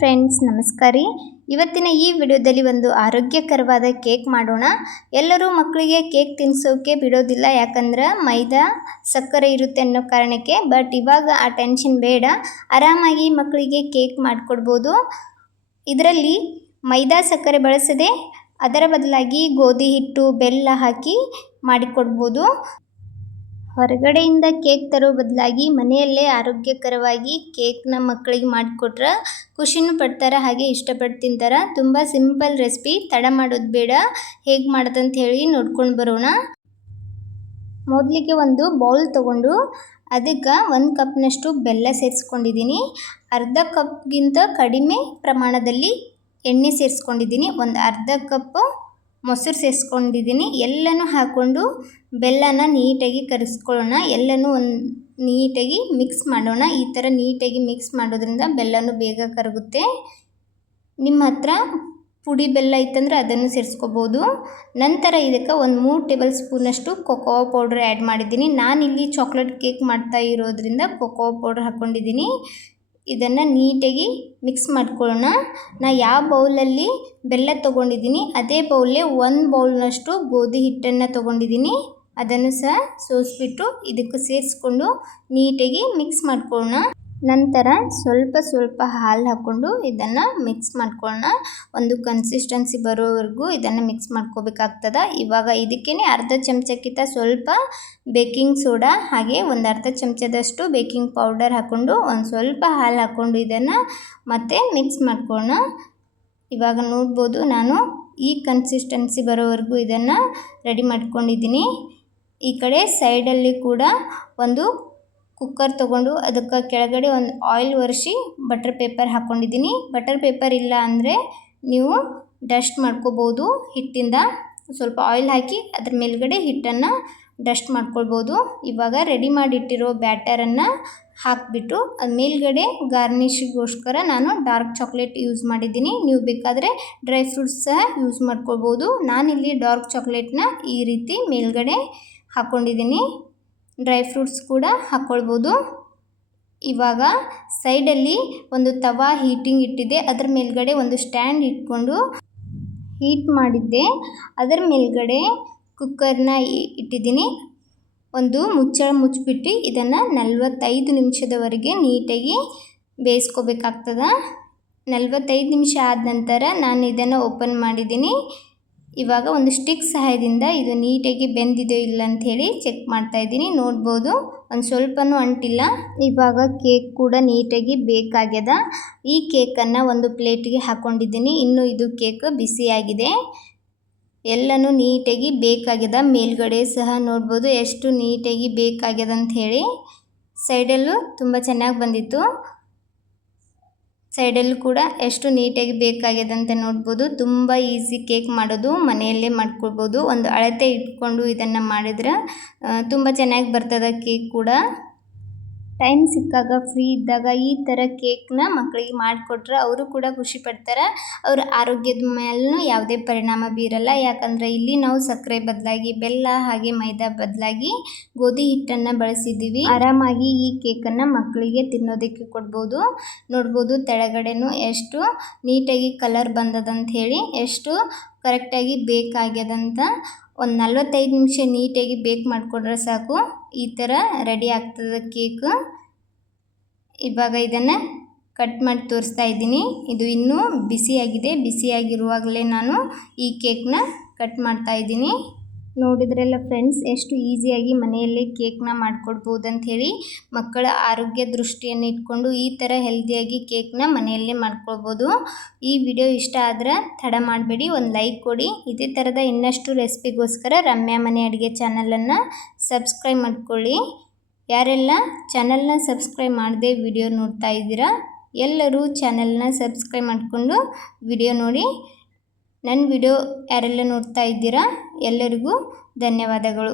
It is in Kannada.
ಫ್ರೆಂಡ್ಸ್, ನಮಸ್ಕಾರ ರೀ. ಇವತ್ತಿನ ಈ ವಿಡಿಯೋದಲ್ಲಿ ಒಂದು ಆರೋಗ್ಯಕರವಾದ ಕೇಕ್ ಮಾಡೋಣ. ಎಲ್ಲರೂ ಮಕ್ಕಳಿಗೆ ಕೇಕ್ ತಿನ್ನಿಸೋಕೆ ಬಿಡೋದಿಲ್ಲ, ಯಾಕಂದ್ರೆ ಮೈದಾ ಸಕ್ಕರೆ ಇರುತ್ತೆ ಅನ್ನೋ ಕಾರಣಕ್ಕೆ. ಬಟ್ ಇವಾಗ ಆ ಟೆನ್ಷನ್ ಬೇಡ, ಆರಾಮಾಗಿ ಮಕ್ಕಳಿಗೆ ಕೇಕ್ ಮಾಡಿಕೊಡ್ಬೋದು. ಇದರಲ್ಲಿ ಮೈದಾ ಸಕ್ಕರೆ ಬಳಸದೆ ಅದರ ಬದಲಾಗಿ ಗೋಧಿ ಹಿಟ್ಟು, ಬೆಲ್ಲ ಹಾಕಿ ಮಾಡಿಕೊಡ್ಬೋದು. ಹೊರಗಡೆಯಿಂದ ಕೇಕ್ ತರೋ ಬದಲಾಗಿ ಮನೆಯಲ್ಲೇ ಆರೋಗ್ಯಕರವಾಗಿ ಕೇಕ್ನ ಮಕ್ಕಳಿಗೆ ಮಾಡಿಕೊಟ್ರೆ ಖುಷಿನೂ ಪಡ್ತಾರೆ, ಹಾಗೆ ಇಷ್ಟಪಟ್ಟು ತಿಂತಾರೆ. ತುಂಬ ಸಿಂಪಲ್ ರೆಸಿಪಿ, ತಡ ಮಾಡೋದು ಬೇಡ. ಹೇಗೆ ಮಾಡೋದಂತ ಹೇಳಿ ನೋಡ್ಕೊಂಡು ಬರೋಣ. ಮೊದಲಿಗೆ ಒಂದು ಬೌಲ್ ತೊಗೊಂಡು ಅದಕ್ಕೆ 1 ಕಪ್ನಷ್ಟು ಬೆಲ್ಲ ಸೇರಿಸ್ಕೊಂಡಿದ್ದೀನಿ. ಅರ್ಧ ಕಪ್ಗಿಂತ ಕಡಿಮೆ ಪ್ರಮಾಣದಲ್ಲಿ ಎಣ್ಣೆ ಸೇರಿಸ್ಕೊಂಡಿದ್ದೀನಿ. ಒಂದು ಅರ್ಧ ಕಪ್ ಮೊಸರು ಸೇರಿಸ್ಕೊಂಡಿದ್ದೀನಿ. ಎಲ್ಲನೂ ಹಾಕ್ಕೊಂಡು ಬೆಲ್ಲನ ನೀಟಾಗಿ ಕರಗಿಸ್ಕೊಳ್ಳೋಣ. ಎಲ್ಲನೂ ನೀಟಾಗಿ ಮಿಕ್ಸ್ ಮಾಡೋಣ. ಈ ಥರ ನೀಟಾಗಿ ಮಿಕ್ಸ್ ಮಾಡೋದ್ರಿಂದ ಬೆಲ್ಲನೂ ಬೇಗ ಕರಗುತ್ತೆ. ನಿಮ್ಮ ಹತ್ರ ಪುಡಿ ಬೆಲ್ಲ ಇತ್ತಂದ್ರೆ ಅದನ್ನು ಸೇರಿಸ್ಕೋಬೋದು. ನಂತರ ಇದಕ್ಕೆ ಒಂದು 3 ಟೇಬಲ್ ಸ್ಪೂನಷ್ಟು ಕೊಕೋ ಪೌಡ್ರ್ ಆ್ಯಡ್ ಮಾಡಿದ್ದೀನಿ. ನಾನಿಲ್ಲಿ ಚಾಕ್ಲೇಟ್ ಕೇಕ್ ಮಾಡ್ತಾ ಇರೋದ್ರಿಂದ ಕೊಕೋ ಪೌಡ್ರ್ ಹಾಕ್ಕೊಂಡಿದ್ದೀನಿ. ಇದನ್ನು ನೀಟಾಗಿ ಮಿಕ್ಸ್ ಮಾಡ್ಕೊಳ್ಳೋಣ. ನಾ ಯಾವ ಬೌಲಲ್ಲಿ ಬೆಲ್ಲ ತೊಗೊಂಡಿದ್ದೀನಿ ಅದೇ ಬೌಲೇ 1 ಬೌಲ್ನಷ್ಟು ಗೋಧಿ ಹಿಟ್ಟನ್ನು ತೊಗೊಂಡಿದ್ದೀನಿ. ಅದನ್ನು ಸಹ ಸೋಸಿಬಿಟ್ಟು ಇದಕ್ಕೆ ಸೇರಿಸ್ಕೊಂಡು ನೀಟಾಗಿ ಮಿಕ್ಸ್ ಮಾಡ್ಕೊಳ್ಳೋಣ. ನಂತರ ಸ್ವಲ್ಪ ಹಾಲು ಹಾಕ್ಕೊಂಡು ಇದನ್ನು ಮಿಕ್ಸ್ ಮಾಡ್ಕೊಳ್ಳೋಣ. ಒಂದು ಕನ್ಸಿಸ್ಟೆನ್ಸಿ ಬರೋವರೆಗೂ ಇದನ್ನು ಮಿಕ್ಸ್ ಮಾಡ್ಕೋಬೇಕಾಗ್ತದೆ. ಇವಾಗ ಇದಕ್ಕೇ ಅರ್ಧ ಚಮಚಕ್ಕಿಂತ ಸ್ವಲ್ಪ ಬೇಕಿಂಗ್ ಸೋಡಾ ಹಾಗೆ ಒಂದು ಅರ್ಧ ಚಮಚದಷ್ಟು ಬೇಕಿಂಗ್ ಪೌಡರ್ ಹಾಕ್ಕೊಂಡು ಒಂದು ಸ್ವಲ್ಪ ಹಾಲು ಹಾಕ್ಕೊಂಡು ಇದನ್ನು ಮತ್ತೆ ಮಿಕ್ಸ್ ಮಾಡ್ಕೊಳ್ಳೋಣ. ಇವಾಗ ನೋಡ್ಬೋದು, ನಾನು ಈ ಕನ್ಸಿಸ್ಟೆನ್ಸಿ ಬರೋವರೆಗೂ ಇದನ್ನು ರೆಡಿ ಮಾಡ್ಕೊಂಡಿದ್ದೀನಿ. ಈ ಕಡೆ ಸೈಡಲ್ಲಿ ಕೂಡ ಒಂದು ಕುಕ್ಕರ್ ತೊಗೊಂಡು ಅದಕ್ಕೆ ಕೆಳಗಡೆ ಒಂದು ಆಯಿಲ್ ಒರೆಸಿ ಬಟರ್ ಪೇಪರ್ ಹಾಕ್ಕೊಂಡಿದ್ದೀನಿ. ಬಟರ್ ಪೇಪರ್ ಇಲ್ಲ ಅಂದರೆ ನೀವು ಡಸ್ಟ್ ಮಾಡ್ಕೋಬೋದು. ಹಿಟ್ಟಿಂದ ಸ್ವಲ್ಪ ಆಯಿಲ್ ಹಾಕಿ ಅದ್ರ ಮೇಲ್ಗಡೆ ಹಿಟ್ಟನ್ನು ಡಸ್ಟ್ ಮಾಡ್ಕೊಳ್ಬೋದು. ಇವಾಗ ರೆಡಿ ಮಾಡಿಟ್ಟಿರೋ ಬ್ಯಾಟರನ್ನು ಹಾಕಿಬಿಟ್ಟು ಅದು ಮೇಲ್ಗಡೆ ಗಾರ್ನಿಷಿಗೋಸ್ಕರ ನಾನು ಡಾರ್ಕ್ ಚಾಕ್ಲೇಟ್ ಯೂಸ್ ಮಾಡಿದ್ದೀನಿ. ನೀವು ಬೇಕಾದರೆ ಡ್ರೈ ಫ್ರೂಟ್ಸ್ ಸಹ ಯೂಸ್ ಮಾಡ್ಕೊಳ್ಬೋದು. ನಾನಿಲ್ಲಿ ಡಾರ್ಕ್ ಚಾಕ್ಲೇಟ್ನ ಈ ರೀತಿ ಮೇಲ್ಗಡೆ ಹಾಕ್ಕೊಂಡಿದ್ದೀನಿ. ಡ್ರೈ ಫ್ರೂಟ್ಸ್ ಕೂಡ ಹಾಕ್ಕೊಳ್ಬೋದು. ಇವಾಗ ಸೈಡಲ್ಲಿ ಒಂದು ತವಾ ಹೀಟಿಂಗ್ ಇಟ್ಟಿದೆ. ಅದರ ಮೇಲ್ಗಡೆ ಒಂದು ಸ್ಟ್ಯಾಂಡ್ ಇಟ್ಕೊಂಡು ಹೀಟ್ ಮಾಡಿದ್ದೆ. ಅದರ ಮೇಲ್ಗಡೆ ಕುಕ್ಕರ್ನ ಇಟ್ಟಿದ್ದೀನಿ. ಒಂದು ಮುಚ್ಚಳ ಮುಚ್ಚಿಬಿಟ್ಟು ಇದನ್ನು 45 ನಿಮಿಷದವರೆಗೆ ನೀಟಾಗಿ ಬೇಯಿಸ್ಕೋಬೇಕಾಗ್ತದೆ. 45 ನಿಮಿಷ ಆದ ನಂತರ ನಾನು ಇದನ್ನು ಓಪನ್ ಮಾಡಿದ್ದೀನಿ. ಇವಾಗ ಒಂದು ಸ್ಟಿಕ್ ಸಹಾಯದಿಂದ ಇದು ನೀಟಾಗಿ ಬೆಂದಿದೆಯೋ ಇಲ್ಲ ಅಂಥೇಳಿ ಚೆಕ್ ಮಾಡ್ತಾಯಿದ್ದೀನಿ. ನೋಡ್ಬೋದು, ಒಂದು ಸ್ವಲ್ಪನೂ ಅಂಟಿಲ್ಲ. ಇವಾಗ ಕೇಕ್ ಕೂಡ ನೀಟಾಗಿ ಬೇಕಾಗ್ಯದ. ಈ ಕೇಕನ್ನು ಒಂದು ಪ್ಲೇಟಿಗೆ ಹಾಕ್ಕೊಂಡಿದ್ದೀನಿ. ಇನ್ನು ಇದು ಕೇಕ್ ಬಿಸಿಯಾಗಿದೆ. ಎಲ್ಲನೂ ನೀಟಾಗಿ ಬೇಕಾಗ್ಯದ. ಮೇಲ್ಗಡೆ ಸಹ ನೋಡ್ಬೋದು ಎಷ್ಟು ನೀಟಾಗಿ ಬೇಕಾಗ್ಯದ ಅಂಥೇಳಿ. ಸೈಡಲ್ಲೂ ತುಂಬ ಚೆನ್ನಾಗಿ ಬಂದಿತ್ತು. ಸೈಡಲ್ಲೂ ಕೂಡ ಎಷ್ಟು ನೀಟಾಗಿ ಬೇಕಾಗ್ಯದ ಅಂತ ನೋಡ್ಬೋದು. ತುಂಬ ಈಸಿ ಕೇಕ್ ಮಾಡೋದು, ಮನೆಯಲ್ಲೇ ಮಾಡ್ಕೊಳ್ಬೋದು. ಒಂದು ಅಳತೆ ಇಟ್ಕೊಂಡು ಇದನ್ನು ಮಾಡಿದ್ರೆ ತುಂಬ ಚೆನ್ನಾಗಿ ಬರ್ತದೆ ಕೇಕ್ ಕೂಡ. ಟೈಮ್ ಸಿಕ್ಕಾಗ, ಫ್ರೀ ಇದ್ದಾಗ ಈ ಥರ ಕೇಕ್ನ ಮಕ್ಕಳಿಗೆ ಮಾಡಿಕೊಟ್ರೆ ಅವರು ಕೂಡ ಖುಷಿ ಪಡ್ತಾರೆ. ಅವ್ರ ಆರೋಗ್ಯದ ಮೇಲೂ ಯಾವುದೇ ಪರಿಣಾಮ ಬೀರಲ್ಲ. ಯಾಕಂದರೆ ಇಲ್ಲಿ ನಾವು ಸಕ್ಕರೆ ಬದಲಾಗಿ ಬೆಲ್ಲ ಹಾಗೆ ಮೈದಾ ಬದಲಾಗಿ ಗೋಧಿ ಹಿಟ್ಟನ್ನು ಬಳಸಿದ್ದೀವಿ. ಆರಾಮಾಗಿ ಈ ಕೇಕನ್ನು ಮಕ್ಕಳಿಗೆ ತಿನ್ನೋದಕ್ಕೆ ಕೊಡ್ಬೋದು. ನೋಡ್ಬೋದು ತೆಳಗಡೆನೂ ಎಷ್ಟು ನೀಟಾಗಿ ಕಲರ್ ಬಂದದಂತ ಹೇಳಿ, ಎಷ್ಟು ಕರೆಕ್ಟಾಗಿ ಬೇಕಾಗ್ಯದಂತ. ಒಂದು 45 ನಿಮಿಷ ನೀಟಾಗಿ ಬೇಕ್ ಮಾಡಿಕೊಂಡ್ರೆ ಸಾಕು, ಈ ಥರ ರೆಡಿ ಆಗ್ತದೆ ಕೇಕು. ಇವಾಗ ಇದನ್ನು ಕಟ್ ಮಾಡಿ ತೋರಿಸ್ತಾ ಇದ್ದೀನಿ. ಇದು ಇನ್ನೂ ಬಿಸಿಯಾಗಿದೆ. ಬಿಸಿಯಾಗಿರುವಾಗಲೇ ನಾನು ಈ ಕೇಕ್ನ ಕಟ್ ಮಾಡ್ತಾ ಇದ್ದೀನಿ. ನೋಡಿದ್ರಲ್ಲ ಫ್ರೆಂಡ್ಸ್, ಎಷ್ಟು ಈಸಿಯಾಗಿ ಮನೆಯಲ್ಲೇ ಕೇಕ್ನ ಮಾಡಿಕೊಡ್ಬೋದು ಅಂಥೇಳಿ. ಮಕ್ಕಳ ಆರೋಗ್ಯ ದೃಷ್ಟಿಯನ್ನು ಇಟ್ಕೊಂಡು ಈ ಥರ ಹೆಲ್ದಿಯಾಗಿ ಕೇಕ್ನ ಮನೆಯಲ್ಲೇ ಮಾಡ್ಕೊಳ್ಬೋದು. ಈ ವಿಡಿಯೋ ಇಷ್ಟ ಆದರೆ ತಡ ಮಾಡಬೇಡಿ, ಒಂದು ಲೈಕ್ ಕೊಡಿ. ಇದೇ ಥರದ ಇನ್ನಷ್ಟು ರೆಸಿಪಿಗೋಸ್ಕರ ರಮ್ಯಾ ಮನೆ ಅಡುಗೆ ಚಾನಲನ್ನು ಸಬ್ಸ್ಕ್ರೈಬ್ ಮಾಡ್ಕೊಳ್ಳಿ. ಯಾರೆಲ್ಲ ಚಾನಲ್ನ ಸಬ್ಸ್ಕ್ರೈಬ್ ಮಾಡದೆ ವಿಡಿಯೋ ನೋಡ್ತಾ ಇದ್ದೀರಾ, ಎಲ್ಲರೂ ಚಾನಲ್ನ ಸಬ್ಸ್ಕ್ರೈಬ್ ಮಾಡಿಕೊಂಡು ವಿಡಿಯೋ ನೋಡಿ. ನನ್ನ ವಿಡಿಯೋ ಯಾರೆಲ್ಲ ನೋಡ್ತಾ ಇದ್ದೀರಾ ಎಲ್ಲರಿಗೂ ಧನ್ಯವಾದಗಳು.